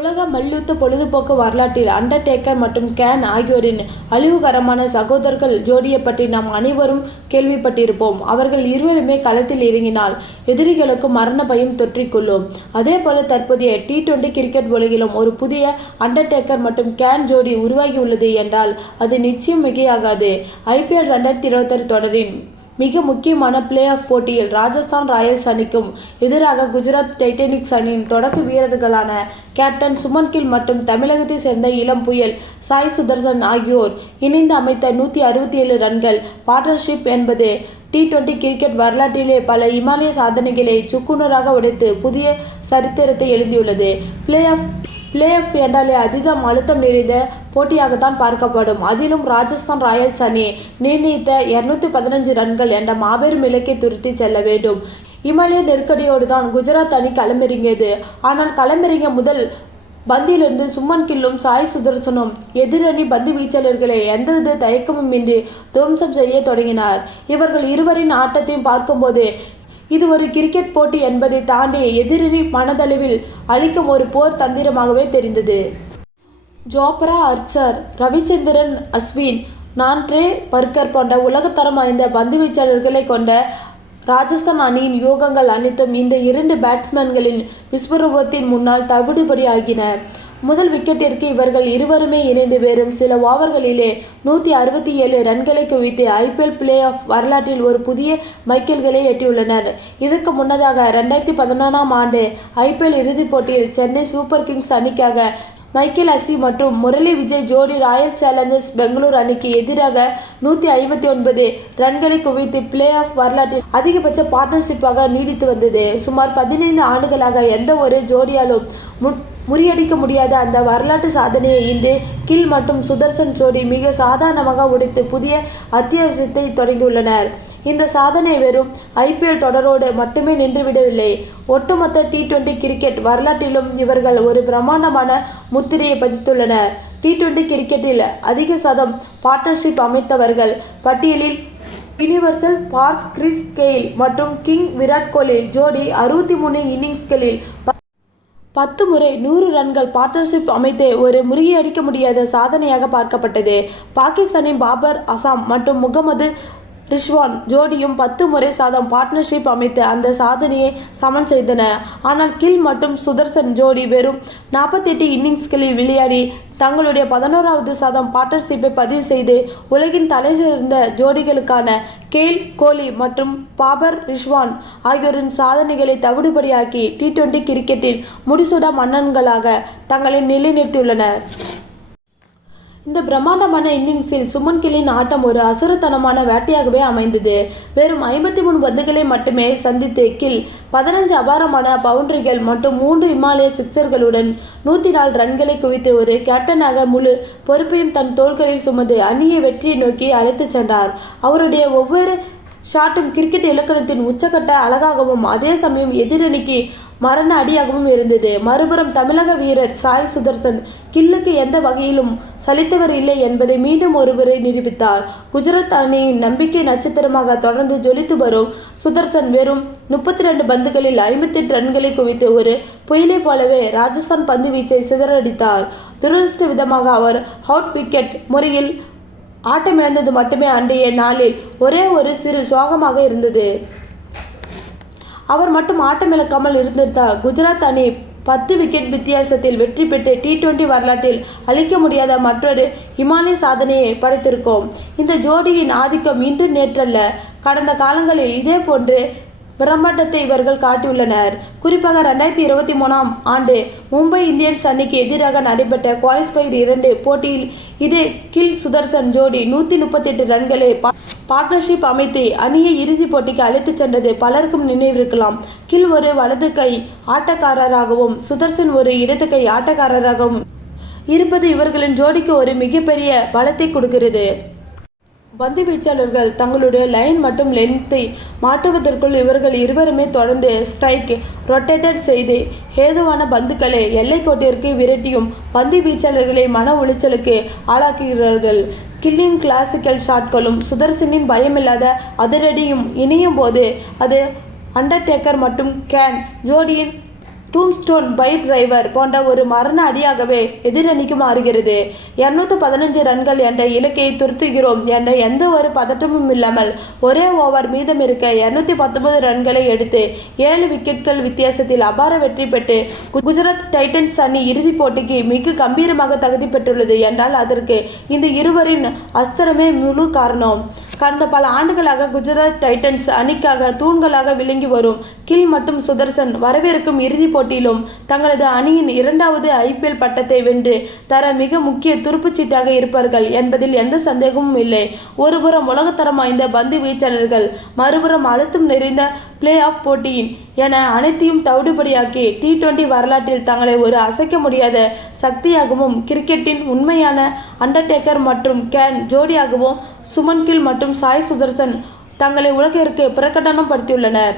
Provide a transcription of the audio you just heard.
உலக மல்யுத்த பொழுதுபோக்கு வரலாற்றில் அண்டர்டேக்கர் மற்றும் கேன் ஆகியோரின் அழிவுகரமான சகோதரர்கள் ஜோடியை பற்றி நாம் அனைவரும் கேள்விப்பட்டிருப்போம். அவர்கள் இருவருமே களத்தில் இறங்கினால் எதிரிகளுக்கு மரண பயம் தொற்றிக்கொள்ளும். அதேபோல தற்போதைய T20 கிரிக்கெட் உலகிலும் ஒரு புதிய அண்டர்டேக்கர் மற்றும் கேன் ஜோடி உருவாகியுள்ளது என்றால் அது நிச்சயம் மிகையாகாது. IPL 2026 தொடரின் மிக முக்கியமான பிளே ஆஃப் போட்டியில் ராஜஸ்தான் ராயல்ஸ் அணிக்கும் எதிராக குஜராத் டைட்டனிக்ஸ் அணியின் தொடக்க வீரர்களான கேப்டன் சுமன் கில் மற்றும் தமிழகத்தை சேர்ந்த இளம் புயல் சாய் சுதர்சன் ஆகியோர் இணைந்து அமைத்த 167 ரன்கள் பார்ட்னர்ஷிப் என்பது T20 கிரிக்கெட் வரலாற்றிலே பல இமாலய சாதனைகளை சுக்குநூறாக உடைத்து புதிய சரித்திரத்தை எழுதியுள்ளது. பிளே ஆஃப் என்றாலே அதிகம் அழுத்தம் நிறைந்த போட்டியாகத்தான் பார்க்கப்படும். அதிலும் ராஜஸ்தான் ராயல்ஸ் அணி நிர்ணயித்த 215 ரன்கள் என்ற மாபெரும் இலக்கை துரத்தி செல்ல வேண்டும். இமாலய நெருக்கடியோடு தான் குஜராத் அணி களமிறங்கியது. ஆனால் களமிறங்கிய முதல் பந்திலிருந்து சுமன் கில்லும் சாய் சுதர்சனும் எதிரணி பந்து வீச்சாளர்களை எந்தவித தயக்கமும் இன்றி துவம்சம் செய்ய தொடங்கினார். இவர்கள் இருவரின் ஆட்டத்தையும் பார்க்கும்போது இது ஒரு கிரிக்கெட் போட்டி என்பதை தாண்டி எதிரணி மனதளவில் அளிக்கும் ஒரு போர் தந்திரமாகவே தெரிந்தது. Jofra Archer, Ravichandran Ashwin, Nandre Burger போன்ற உலகத்தரம் வாய்ந்த பந்து வீச்சாளர்களை கொண்ட ராஜஸ்தான் அணியின் யோகங்கள் அனைத்தும் இந்த இரண்டு பேட்ஸ்மேன்களின் விஸ்வரூபத்தின் முன்னால் தவிடுபடி ஆகின. முதல் விக்கெட்டிற்கு இவர்கள் இருவருமே இணைந்து வெறும் சில ஓவர்களிலே 167 ரன்களை குவித்து IPL பிளே ஆஃப் வரலாற்றில் ஒரு புதிய மைல்கல்லை எட்டியுள்ளனர். இதற்கு முன்னதாக 2011ஆம் ஆண்டு IPL இறுதிப் போட்டியில் சென்னை சூப்பர் கிங்ஸ் அணிக்காக மைக்கேல் ஹசி மற்றும் முரளி விஜய் ஜோடி ராயல் சேலஞ்சர்ஸ் பெங்களூர் அணிக்கு எதிராக 159 ரன்களை குவித்து பிளே ஆஃப் வரலாற்றில் அதிகபட்ச பார்ட்னர்ஷிப்பாக நீடித்து வந்தது. சுமார் 15 ஆண்டுகளாக எந்த ஒரு ஜோடியாலும் முறியடிக்க முடியாத அந்த வரலாற்று சாதனையை இன்று கில் மற்றும் சுதர்சன் ஜோடி மிக சாதாரணமாக உடைத்து புதிய அத்தியாவசியத்தை தொடங்கியுள்ளனர். இந்த சாதனை வெறும் IPL தொடரோடு மட்டுமே நின்றுவிடவில்லை. ஒட்டுமொத்த T20 கிரிக்கெட் வரலாற்றிலும் இவர்கள் ஒரு பிரம்மாண்டமான முத்திரையை பதித்துள்ளனர். T20 கிரிக்கெட்டில் அதிக சதம் பார்ட்னர்ஷிப் அமைத்தவர்கள் பட்டியலில் யுனிவர்சல் பார்ஸ் கிறிஸ் கெயில் மற்றும் கிங் விராட் கோலி ஜோடி 63 இன்னிங்ஸ்களில் 10 முறை 100 ரன்கள் பார்ட்னர்ஷிப் அமைத்து ஒரு முறியடிக்க முடியாத சாதனையாக பார்க்கப்பட்டது. பாகிஸ்தானின் பாபர் அசாம் மற்றும் முகமது ரிஷ்வான் ஜோடியும் 10 முறை சதம் பார்ட்னர்ஷிப் அமைத்து அந்த சாதனையை சமன் செய்தன. ஆனால் கில் மற்றும் சுதர்சன் ஜோடி வெறும் 48 இன்னிங்ஸ்களில் விளையாடி தங்களுடைய 11வது சதம் பார்ட்னர்ஷிப்பை பதிவு செய்து உலகின் தலை சிறந்த ஜோடிகளுக்கான கெயில், கோலி மற்றும் பாபர் ரிஷ்வான் ஆகியோரின் சாதனைகளை தவிடுபடியாக்கி T20 கிரிக்கெட்டின் முடிசூடா மன்னன்களாக தங்களை நிலைநிறுத்தியுள்ளனர். இந்த பிரம்மாண்டமான இன்னிங்ஸில் சுமன் கில்லின் ஆட்டம் ஒரு அசுரத்தனமான வேட்டையாகவே அமைந்தது. வெறும் 53 பந்துகளை மட்டுமே சந்தித்து கில் 15 அபாரமான பவுண்டரிகள் மற்றும் 3 இமாலய சிக்சர்களுடன் 104 ரன்களை குவித்து ஒரு கேப்டனாக முழு பொறுப்பையும் தன் தோள்களில் சுமந்து அணியை வெற்றியை நோக்கி அழைத்துச் சென்றார். அவருடைய ஒவ்வொரு ஷாட்டும் கிரிக்கெட் இலக்கணத்தின் உச்சக்கட்ட அழகாகவும் அதே சமயம் எதிரணிக்கு மரண அடியாகவும் இருந்தது. மறுபுறம் தமிழக வீரர் சாய் சுதர்சன் கில்லுக்கு எந்த வகையிலும் சலித்தவர் இல்லை என்பதை மீண்டும் ஒருமுறை நிரூபித்தார். குஜராத் அணியின் நம்பிக்கை நட்சத்திரமாக தொடர்ந்து ஜொலித்து வரும் சுதர்சன் வெறும் 32 பந்துகளில் 58 ரன்களை குவித்து ஒரு புயலை போலவே ராஜஸ்தான் பந்து வீச்சை சிதறடித்தார். துரதிருஷ்டவசமாக அவர் அவுட் விக்கெட் முறையில் ஆட்டமிழந்தது மட்டுமே அன்றைய நாளில் ஒரே ஒரு சிறு சோகமாக இருந்தது. அவர் மட்டும் ஆட்டமிழக்காமல் இருந்திருந்தால் குஜராத் அணி 10 விக்கெட் வித்தியாசத்தில் வெற்றி பெற்று T20 வரலாற்றில் அளிக்க முடியாத மற்றொரு இமாலய சாதனையை படைத்திருக்கும். இந்த ஜோடியின் ஆதிக்கம் இன்று நேற்றல்ல, கடந்த காலங்களில் இதே போன்று பிரம்மாண்டத்தை இவர்கள் காட்டியுள்ளனர். குறிப்பாக 2023ஆம் ஆண்டு மும்பை இந்தியன்ஸ் அணிக்கு எதிராக நடைபெற்ற குவாலிஃபயர் 2 போட்டியில் இதே கில் சுதர்சன் ஜோடி 138 ரன்களை பார்ட்னர்ஷிப் அமைத்து அணியை இறுதிப் போட்டிக்கு அழைத்துச் சென்றது பலருக்கும் நினைவிருக்கலாம். கில் ஒரு வலது கை ஆட்டக்காரராகவும் சுதர்சன் ஒரு இடது கை ஆட்டக்காரராகவும் இருப்பது இவர்களின் ஜோடிக்கு ஒரு மிகப்பெரிய பலத்தை கொடுக்கிறது. பந்து வீச்சாளர்கள் தங்களுடைய லைன் மற்றும் லென்த்தை மாற்றுவதற்குள் இவர்கள் இருவருமே தொடர்ந்து ஸ்ட்ரைக் ரொட்டேட்டட் செய்து ஏதுவான பந்துக்களை எல்லைக்கோட்டிற்கு விரட்டியும் பந்து வீச்சாளர்களை மன உளைச்சலுக்கு ஆளாக்குகிறார்கள். கில்லின் கிளாசிக்கல் ஷாட்களும் சுதர்சனின் பயமில்லாத அதிரடியும் இணையும் போது அது அண்டர்டேக்கர் மற்றும் கேன் ஜோடியின் டூம்ஸ்டோன் பைக் டிரைவர் போன்ற ஒரு மரண அடியாகவே எதிரணிக்கு மாறுகிறது. 215 ரன்கள் என்ற இலக்கையை துரத்துகிறோம் என்ற எந்த ஒரு பதட்டமும் இல்லாமல் ஒரே ஓவர் மீதம் இருக்க 219 ரன்களை எடுத்து 7 விக்கெட்கள் வித்தியாசத்தில் அபார வெற்றி பெற்று குஜராத் டைட்டன்ஸ் அணி இறுதிப் போட்டிக்கு மிக கம்பீரமாக தகுதி பெற்றுள்ளது என்றால் அதற்கு இந்த இருவரின் அஸ்திரமே முழு காரணம். கடந்த பல ஆண்டுகளாக குஜராத் டைட்டன்ஸ் அணிக்காக தூண்களாக விளங்கி வரும் கில் மற்றும் சுதர்சன் வரவிருக்கும் இறுதிப் போட்டியிலும் தங்களது அணியின் 2வது IPL பட்டத்தை வென்று தர மிக முக்கிய துருப்புச்சீட்டாக இருப்பார்கள் என்பதில் எந்த சந்தேகமும் இல்லை. ஒருபுறம் உலகத்தரம் வாய்ந்த பந்து வீச்சாளர்கள், மறுபுறம் அழுத்தம் நிறைந்த பிளே ஆஃப் போட்டியின் என அனைத்தையும் தவிடுபடியாக்கி T20 வரலாற்றில் தங்களை ஒரு அசைக்க முடியாத சக்தியாகவும், கிரிக்கெட்டின் உண்மையான அண்டர்டேக்கர் மற்றும் கேன் ஜோடியாகவும் சுமன் கில் மற்றும் சாய் சுதர்சன் தங்களை உலகிற்கு பிரகடனம் படுத்தியுள்ளனர்.